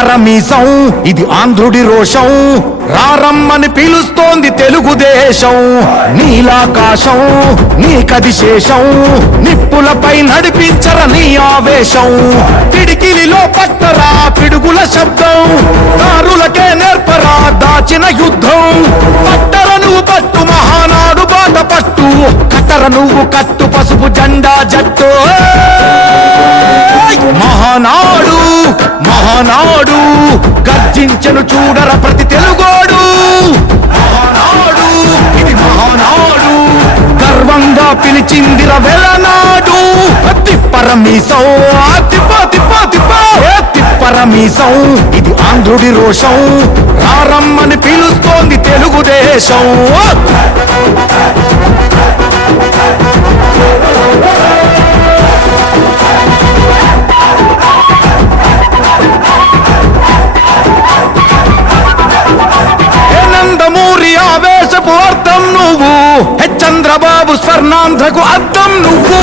పరమీసం ఇది ఆంధ్రుడి రోషం రారమ్మని పిలుస్తోంది తెలుగుదేశం నీలాకాశం నీకది శేషం నిప్పులపై నడిపించర నీ ఆవేశం పిడికిలిలో పట్టరా పిడుగుల శబ్దం దారులకే నేర్పరా దాచిన యుద్ధం పట్టర నువ్వు పట్టు మహానాడు బాట పట్టు కట్టర నువ్వు కట్టు పసుపు జెండా జట్టు మహానాడు మహానాడు గర్జించను చూడర ప్రతి తెలుగోడు మహానాడు ఇది మహానాడు గర్వంగా పిలిచిందిర వెలనాడు తిప్పరమీసం తిప్పరమీసం ఇది ఆంధ్రుడి రోషం రారమ్మని పిలుస్తోంది తెలుగుదేశం ఆవేశపు అర్థం నువ్వు చంద్రబాబు స్వర్ణాంధ్రకు అర్థం నువ్వు